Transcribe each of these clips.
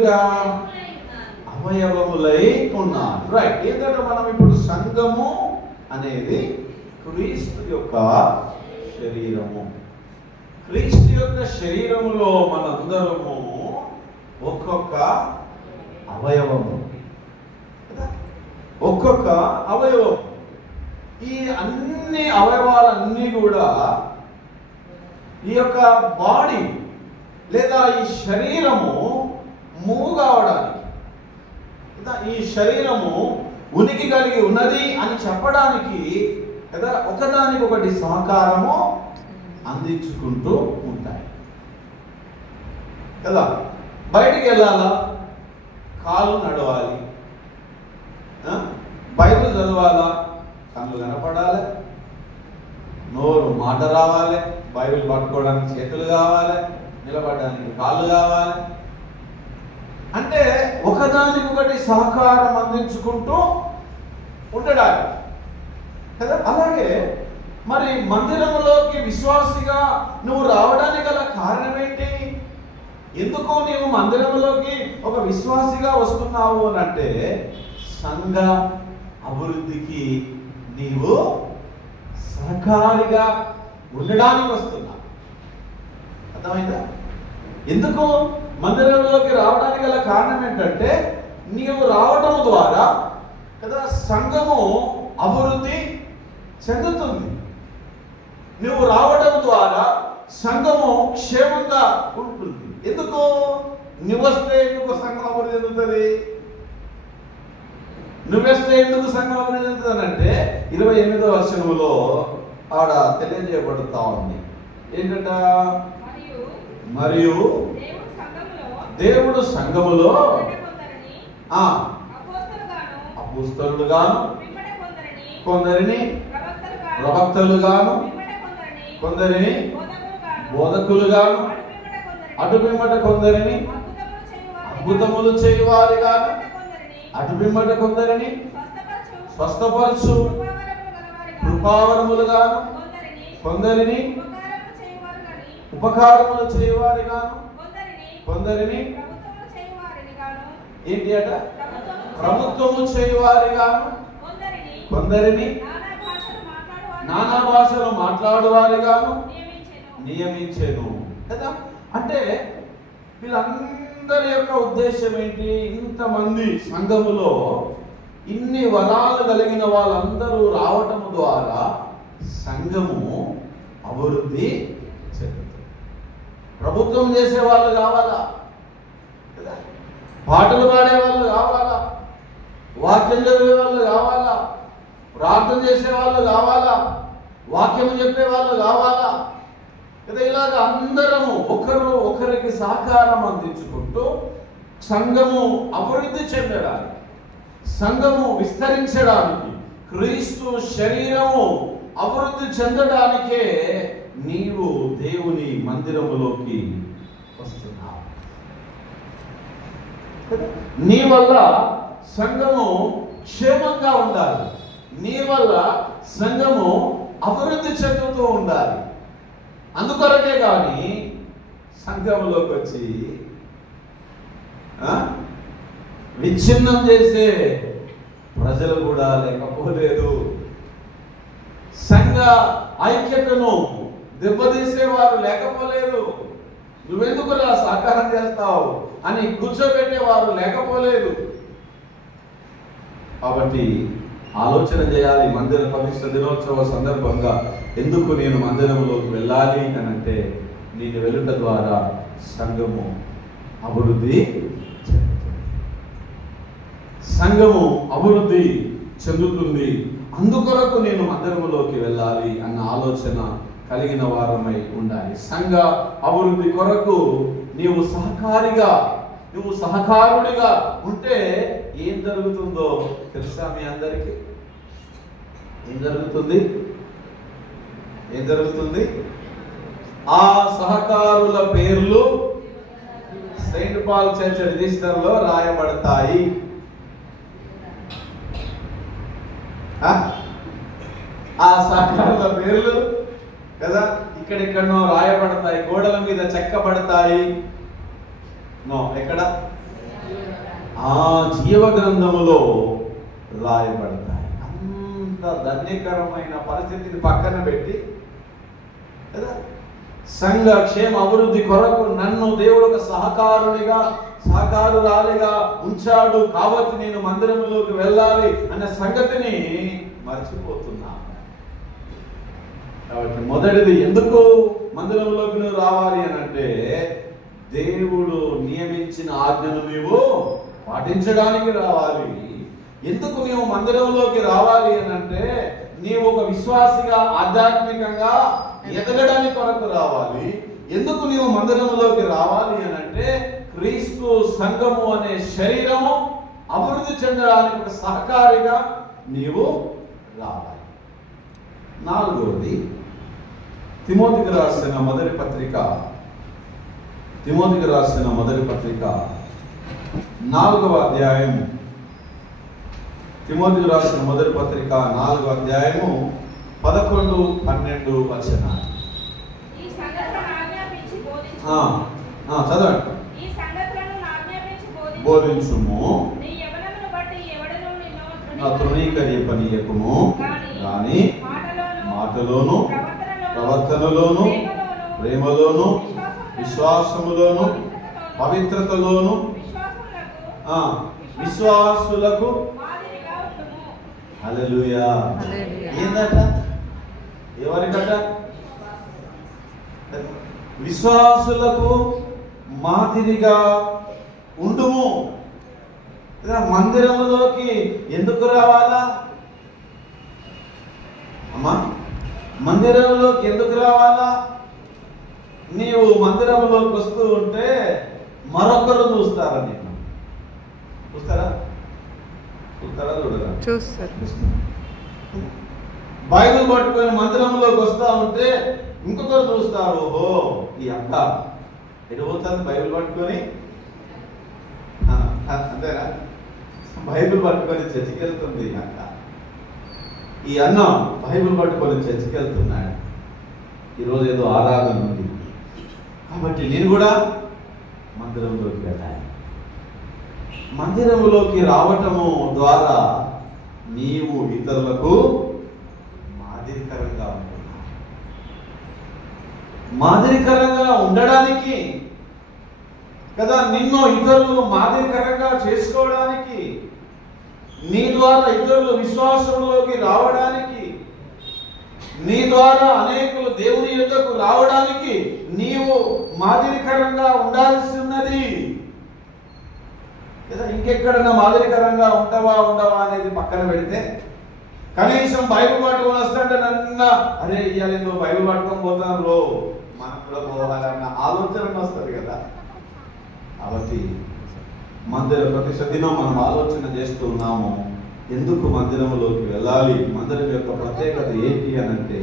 వేరువేరుగా అవయవములై ఉన్నారు. రైట్. ఏంటంటే మనం ఇప్పుడు సంఘము అనేది క్రీస్తు యొక్క శరీరము. క్రీస్తు యొక్క శరీరములో మనందరము ఒక్కొక్క అవయవము, ఒక్కొక్క అవయవం. ఈ అన్ని అవయవాలన్నీ కూడా ఈ యొక్క బాడీ లేదా ఈ శరీరము మూవ్ కావడానికి, ఈ శరీరము ఉనికి కలిగి ఉన్నది అని చెప్పడానికి కదా ఒకదానికి ఒకటి సహకారము అందించుకుంటూ ఉంటాయి కదా. బయటికి వెళ్ళాలా, కాళ్ళు నడవాలి, బైబిల్ చదవాలా, కళ్ళు కనపడాలి, నోరు మాట రావాలి, బైబిల్ పట్టుకోవడానికి చేతులు కావాలి, నిలబడడానికి కాళ్ళు కావాలి. అంటే ఒకదానికి ఒకటి సహకారం అందించుకుంటూ ఉండడానికి కదా. అలాగే మరి మందిరంలోకి విశ్వాసిగా నువ్వు రావడానికి గల కారణం ఏంటి? ఎందుకు నీవు మందిరంలోకి ఒక విశ్వాసిగా వస్తున్నావు అని అంటే సంఘ అభివృద్ధికి నీవు సహకారిగా ఉండడానికి వస్తున్నా. అర్థమైందా? ఎందుకు మందిరంలోకి రావడానికి గల కారణం ఏంటంటే నీవు రావడం ద్వారా కదా సంఘము అభివృద్ధి చెందుతుంది. నువ్వు రావడం ద్వారా సంఘము క్షేమంగా ఉంటుంది. ఎందుకు? నువ్వు వస్తే ఎందుకు సంఘం అభివృద్ధి చెందుతుంది? నువ్వేస్తే ఎందుకు సంఘం అభివృద్ధి చెందుతుంది అంటే 28వ వచనములో ఆడ తెలియజేయబడుతా ఉంది. ఏంటంట? మరియు దేవుడు సంఘములో అపోస్తలుగాను, కొందరిని ప్రవక్తలుగాను, కొందరిని బోధకులుగాను, అటుపిమ్మట కొందరిని అద్భుతములు చేయువారిగాను, అటుపిమ్మట కొందరిని స్వస్థపరచు కృపావరములుగాను, కొందరిని ఉపకారములు చేయువారిగాను, కొందరిని ఏంటి అట ప్రభుత్వము చేయువారిగాను, కొందరిని నానా భాషలు మాట్లాడువారిగాను నియమించెను కదా. అంటే వీళ్ళందరి యొక్క ఉద్దేశం ఏంటి? ఇంతమంది సంఘములో ఇన్ని వరాలు కలిగిన వాళ్ళందరూ రావటం ద్వారా సంఘము అభివృద్ధి చెందుతుంది. ప్రభుత్వం చేసే వాళ్ళు కావాలా కదా, పాటలు పాడే వాళ్ళు కావాలా, వాక్యం చదివే వాళ్ళు కావాలా, ప్రార్థన చేసే వాళ్ళు కావాలా, వాక్యం చెప్పే వాళ్ళు కావాలా కదా. ఇలాగ అందరము ఒకరికి సహకారం అందించుకుంటూ సంఘము అభివృద్ధి చెందడానికి, సంఘము విస్తరించడానికి, క్రీస్తు శరీరము అభివృద్ధి చెందడానికే నీవు దేవుని మందిరములోకి వస్తున్నావు. నీ వల్ల సంఘము క్షేమంగా ఉండాలి, నీ వల్ల సంఘము అభివృద్ధి చెందుతూ ఉండాలి. అందుకొరకే కానీ సంఘములోకి వచ్చి విచ్ఛిన్నం చేసే ప్రజలు కూడా లేకపోలేదు. సంఘ ఐక్యతను దెబ్బతీసేవారు లేకపోలేదు. నువ్వెందుకు సహకారం చేస్తావు అని కూర్చోబెట్టేవారు లేకపోలేదు. కాబట్టి ఆలోచన చేయాలి. మందిర ప్రతిష్ఠ దినోత్సవ సందర్భంగా ఎందుకు నేను మందిరంలోకి వెళ్ళాలి అని అంటే నేను వెళ్ళుట ద్వారా సంఘము అభివృద్ధి చెందుతుంది, సంఘము అభివృద్ధి చెందుతుంది. అందుకొరకు నేను మందిరములోకి వెళ్ళాలి అన్న ఆలోచన కలిగిన వారమై ఉండాలి. సంఘ అభివృద్ధి కొరకు నీవు సహకారుడిగా ఉంటే ఏం జరుగుతుందో తెలుసా? మీ అందరికీ ఏం జరుగుతుంది? ఆ సహకారుల పేర్లు సెయింట్ పాల్ చర్చ్ రిజిస్టర్ లో రాయబడతాయి. ఆ సహకారుల పేర్లు కదా ఇక్కడెక్కడనో రాయబడతాయి, గోడల మీద చెక్కబడతాయి. ఎక్కడ? ఆ జీవ గ్రంథములో రాయబడతాయి. అంత ధన్యకరమైన పరిస్థితిని పక్కన పెట్టి కదా, సంఘ క్షేమ అభివృద్ధి కొరకు నన్ను దేవుడు ఒక సహకారురాలిగా ఉంచాడు కాబట్టి నేను మందిరంలోకి వెళ్ళాలి అన్న సంగతిని మర్చిపోతున్నా. కాబట్టి మొదటిది, ఎందుకు మందిరంలోకి నువ్వు రావాలి అని అంటే, దేవుడు నియమించిన ఆజ్ఞను నీవు పాటించడానికి రావాలి. ఎందుకు నీవు మందిరంలోకి రావాలి అని అంటే, నీవు ఒక విశ్వాసిగా ఆధ్యాత్మికంగా ఎదగడానికి కొరకు రావాలి. ఎందుకు నీవు మందిరంలోకి రావాలి అని అంటే, క్రీస్తు సంఘము అనే శరీరము అభివృద్ధి చెందడానికి ఒక సహకారిగా నీవు రావాలి. నాలుగవది, తిమోతికి రాసిన మొదటి పత్రిక 4వ అధ్యాయం. తిమోతికి రాసిన మొదటి పత్రిక 4వ అధ్యాయము 11-12 వచనాలు. చదవండి. బోధించుము, తృణీకరింపనీయకుము గాని మాటలోను ప్రవర్తనలోను ప్రేమలోను విశ్వాసములోను పవిత్రతలోను విశ్వాసులకు హల్లెలూయా. ఏందట? ఎవరికట? విశ్వాసులకు మాదిరిగా ఉండుము. మందిరంలోకి ఎందుకు రావాలా అమ్మా? మందిరంలోకి ఎందుకు రావాలా? నీవు మందిరంలోకి వస్తూ ఉంటే మరొకరు చూస్తారా? నిన్ను చూస్తారా? చూడరా? చూస్తారు. బైబిల్ పట్టుకొని మందిరంలోకి వస్తా ఉంటే ఇంకొకరు చూస్తారు. ఓహో, ఈ అక్క ఎటు పోతుంది బైబిల్ పట్టుకొని? అంతేనా? బైబిల్ పట్టుకొని చర్చికి వెళ్తుంది అక్క. ఈ అన్న బైబిల్ పట్టుకొని చర్చికి వెళ్తున్నాడు. ఈరోజు ఏదో ఆరాధన ఉంది కాబట్టి నేను కూడా మందిరంలోకి వెళ్ళాలి. మందిరంలోకి రావటము ద్వారా నీవు ఇతరులకు మాదిరికరంగా ఉంటున్నావు. మాదిరికరంగా ఉండడానికి కదా, నిన్ను ఇతరులు మాదిరికరంగా చేసుకోవడానికి, నీ ద్వారా ఇతరులు విశ్వాసంలోకి రావడానికి, నీ ద్వారా అనేకులు దేవుని యొద్దకు రావడానికి నీవు మాదిరికరంగా ఉండాల్సి ఉన్నది కదా. ఇంకెక్కడన్నా మాదిరికరంగా ఉండవా అనేది పక్కన పెడితే, కనీసం బైబిల్ పట్టుకొని వస్తుంటే నన్న అరే ఇవాళ నువ్వు బైబిల్ పట్టుకొని పోతాను మనకు కూడా పోవాలన్న ఆలోచన వస్తుంది కదా. కాబట్టి ప్రతి దినం మనం ఆలోచన చేస్తూ ఉన్నాము, ఎందుకు మందిరంలోకి వెళ్ళాలి, మందిరం యొక్క ప్రత్యేకత ఏంటి అని అంటే,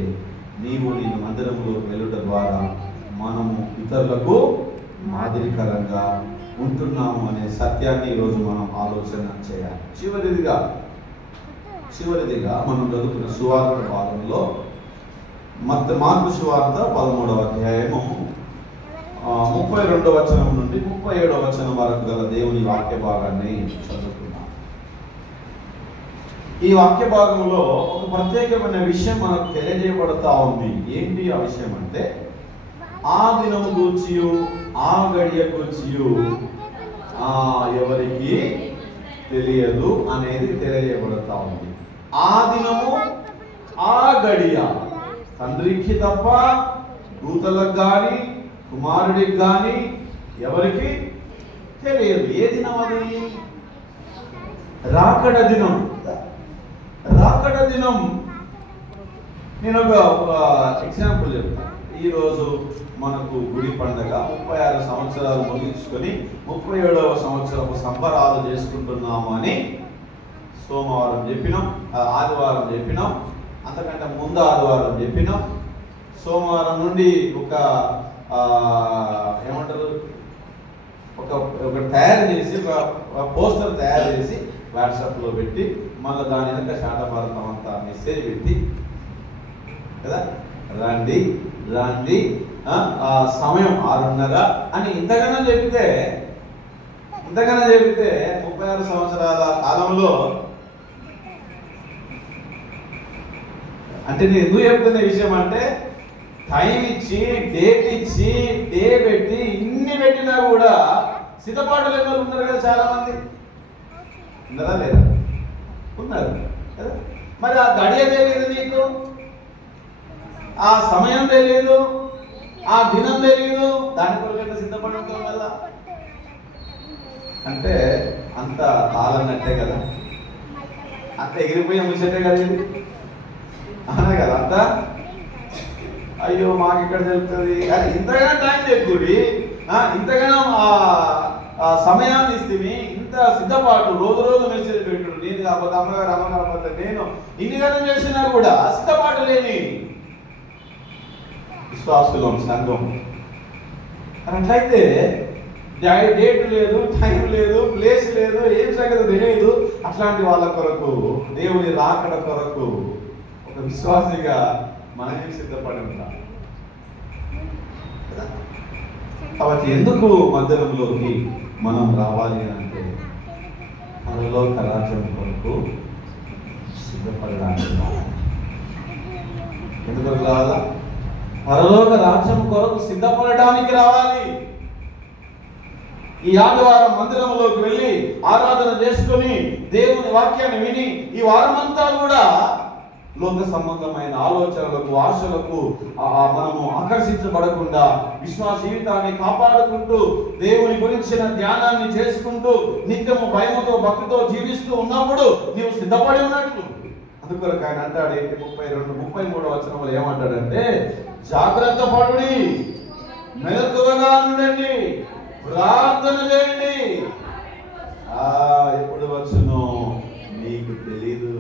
నేను మందిరంలోకి వెళ్ళుట ద్వారా మనము ఇతరులకు మాదిరికరంగా ఉంటున్నాము అనే సత్యాన్ని ఈరోజు మనం ఆలోచన చేయాలి. చివరిదిగా మనం చదువుతున్న సువార్త భాగంలో మార్కు సువార్త 13వ అధ్యాయము 32వ వచనం నుండి 37వ వచనం వరకు గల దేవుని వాక్య భాగాన్ని చదువుతున్నాం. ఈ వాక్య భాగంలో ఒక ప్రత్యేకమైన విషయం మనకు తెలియజేయబడతా ఉంది. ఏంటి ఆ విషయం అంటే, ఆ దినము గూర్చియు ఆ గడియ గూర్చియు ఎవరికి తెలియదు అనేది తెలియజేయబడతా ఉంది. ఆ దినము ఆ గడియ తండ్రికి తప్ప దూతలకు గాని కుమారుడికి గాని ఎవరికి తెలియదు. ఏ దినం అది? రాకడ దినం. నేను ఒక ఎగ్జాంపుల్ చెప్తాను. ఈరోజు మనకు గుడి పండగ 36 సంవత్సరాలు ముగించుకొని 37వ సంవత్సరపు సంబరాలు చేసుకుంటున్నాము అని సోమవారం చెప్పినాం, ఆదివారం చెప్పినాం, అంతకంటే ముందు ఆదివారం చెప్పినాం. సోమవారం నుండి ఒక తయారు చేసి ఒక పోస్టర్ తయారు చేసి వాట్సాప్లో పెట్టి మళ్ళీ దాని వెనక శాటభారతం అంతా మెసేజ్ పెట్టి కదా, రండి సమయం 6:30 అని ఇంతకన్నా చెప్తే ఇంతకన్నా చెబితే 36 సంవత్సరాల కాలంలో అంటే నేను ఎందుకు చెప్తున్న విషయం అంటే టైం ఇచ్చి డేట్ ఇచ్చి డే పెట్టి ఇన్ని పెట్టినా కూడా సిద్ధపాటు లేని వాళ్ళు ఉన్నారు కదా చాలా మంది. ఉన్నారా లేదా? ఉన్నారు కదా. మరి ఆ గడియ తెలియదు నీకు, ఆ సమయం తెలియదు, ఆ దినం తెలియదు, దాని కొరకు సిద్ధపడి ఉంటాం కదా. అంటే అంత కాలన్నట్టే కదా, అంత ఎగిరిపోయే ముచ్చటే కదా ఇది, అనే కదా అంత. అయ్యో మాకు ఇక్కడ తెలుస్తుంది, ఇంతగానో టైం చెప్తుంది, ఇంతగానో సమయాన్ని ఇస్తుంది, ఇంత సిద్ధపాటు, రోజు రోజు మెసేజ్ పెట్టుడు, నేను కాకపోతే అమ్మగారు, అమ్మగారు కాకపోతే నేను, ఇన్ని గణం చేసినా కూడా సిద్ధపాటు లేని విశ్వాసులం సంఘం. అట్లయితే డేట్ లేదు, టైం లేదు, ప్లేస్ లేదు, ఏం సంగతి తెలియదు. అట్లాంటి వాళ్ళ కొరకు, దేవుని రాకడ కొరకు ఒక విశ్వాసిగా మనమే సిద్ధపడి ఉంటాం. కాబట్టి ఎందుకు మందిరంలోకి మనం రావాలి అంటే పరలోక రాజ్యం కొరకు సిద్ధపడడానికి రావాలి. ఎందుకు రావాలా? పరలోక రాజ్యం కొరకు సిద్ధపడడానికి రావాలి. ఈ ఆదివారం మందిరంలోకి వెళ్ళి ఆరాధన చేసుకుని దేవుని వాక్యాన్ని విని ఈ వారమంతా కూడా లోక సంబంధమైన ఆలోచనలకు, ఆశలకు మనము ఆకర్షించబడకుండా విశ్వాస జీవితాన్ని కాపాడుకుంటూ దేవుని గురించిన ధ్యానాన్ని చేసుకుంటూ నిత్యము భయముతో భక్తితో జీవిస్తూ ఉన్నప్పుడు నీవు సిద్ధపడి ఉన్నట్లు. అందుకొరకు ఆయన అంటాడు, 32-33 వచనంలో ఏమంటాడంటే, జాగ్రత్త పడుడి, మెలకువగా ఉండండి, ప్రార్థన చేయండి. ఎప్పుడు వచ్చునో నీకు తెలీదు.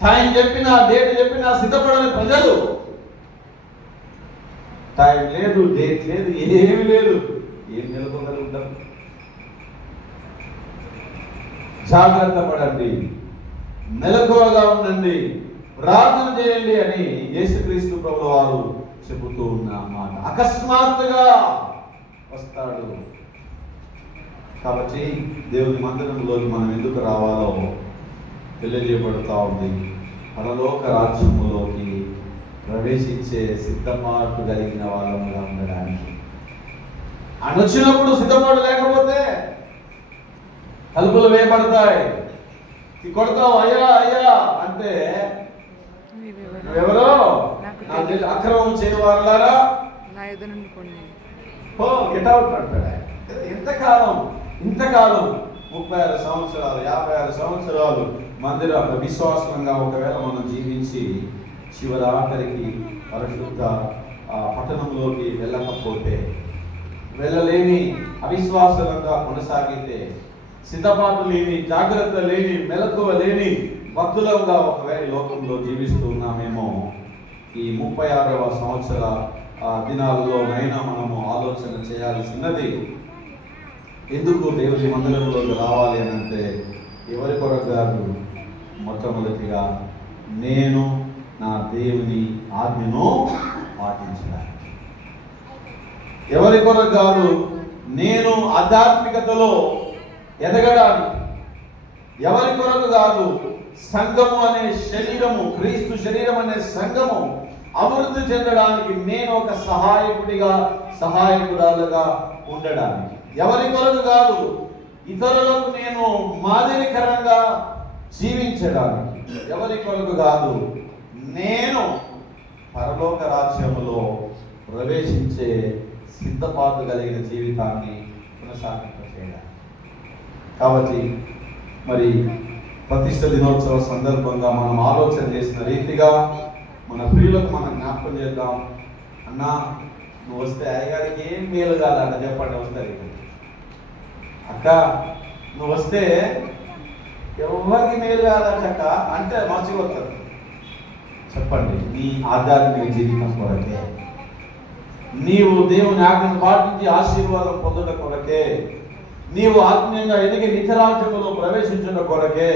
టైం చెప్పినా డేట్ చెప్పినా సిద్ధపడని ప్రజలు, టైం లేదు, డేట్ లేదు, ఏమి లేదు, ఏం నిలబడగలుగుతారు? జాగ్రత్త పడండి, మెలకువగా ఉండండి, ప్రార్థన చేయండి అని యేసుక్రీస్తు ప్రభువు వారు చెబుతూ ఉన్న మాట. అకస్మాత్తుగా వస్తాడు. కాబట్టి దేవుని మందిరంలోకి మనం ఎందుకు రావాలో తెలియజేయబడుతూ ఉంది. పరలోక రాజ్యములోకి ప్రవేశించే సిద్ధపాటు కలిగిన వాళ్ళముగా ఉండడానికి. ఆయన వచ్చినప్పుడు సిద్ధపాటు లేకపోతే తలుపులు వేయబడతాయి. కొడతావు, అయ్యా అయ్యా అంటే ఎవరో అక్రమం చేయవారులారా గెట్ అవుట్ అంటాడు. ఇంతకాలం 36 సంవత్సరాలు 56 సంవత్సరాలు మందిర విశ్వాసంగా ఒకవేళ మనం జీవించి చివరాఖరికి పరిశుద్ధ పట్టణంలోకి వెళ్ళకపోతే, వెళ్ళలేని అవిశ్వాసంగా కొనసాగితే, సిద్ధపాటు లేని, జాగ్రత్త లేని, మెలకువ లేని భక్తులంగా ఒకవేళ లోకంలో జీవిస్తూ ఉన్నామేమో, ఈ 36వ సంవత్సర దినాలలోనైనా మనము ఆలోచన చేయాల్సినది. ఎందుకు దేవుని మందిరంలోకి రావాలి అని అంటే, ఎవరి కొరకు కాదు, మొట్టమొదటిగా నేను నా దేవుని ఆజ్ఞను పాటించడానికి. ఎవరి కొరకు కాదు, నేను ఆధ్యాత్మికతలో ఎదగడానికి. ఎవరి కొరకు కాదు, సంఘము అనే శరీరము, క్రీస్తు శరీరం అనే సంఘము అభివృద్ధి చెందడానికి నేను ఒక సహాయకురాలుగా ఉండడానికి. ఎవరి కొరకు కాదు, ఇతరులకు నేను మాదిరికరంగా జీవించడానికి. ఎవరి కొరకు కాదు, నేను పరలోక రాజ్యములో ప్రవేశించే సిద్ధపాటు కలిగిన జీవితాన్ని కొనసాగింపచేయడానికి. కాబట్టి మరి ప్రతిష్ఠ దినోత్సవ సందర్భంగా మనం ఆలోచన చేసిన రీతిగా మన ప్రియులకు మనం జ్ఞాపకం చేద్దాం. అన్నా నువ్వు వస్తే అయ్యగారికి ఏం మేలు కాదన్న చెప్పండి. వస్తుంది అక్క, నువ్వు వస్తే ఎవరికి మేలు కాదక్క అంటే మర్చిపోతారు. చెప్పండి, నీ ఆధ్యాత్మిక జీవితం కొరకే, నీవు దేవుని ఆజ్ఞను పాటించి ఆశీర్వాదం పొందడం కొరకే, నీవు ఆత్మీయంగా ఎదిగి నిత్యరాజ్యములో ప్రవేశించడం కొరకే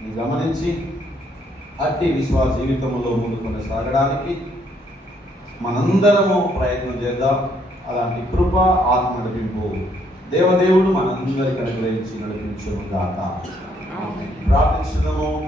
నీ గమనించి అట్టి విశ్వాస జీవితంలో ముందు కొనసాగడానికి మనందరము ప్రయత్నం చేద్దాం. అలాంటి కృప, ఆత్మ నడిపింపు దేవదేవుడు మనందరికీ అనుగ్రహించి నడిపించును గాక. ప్రార్థించుదాము.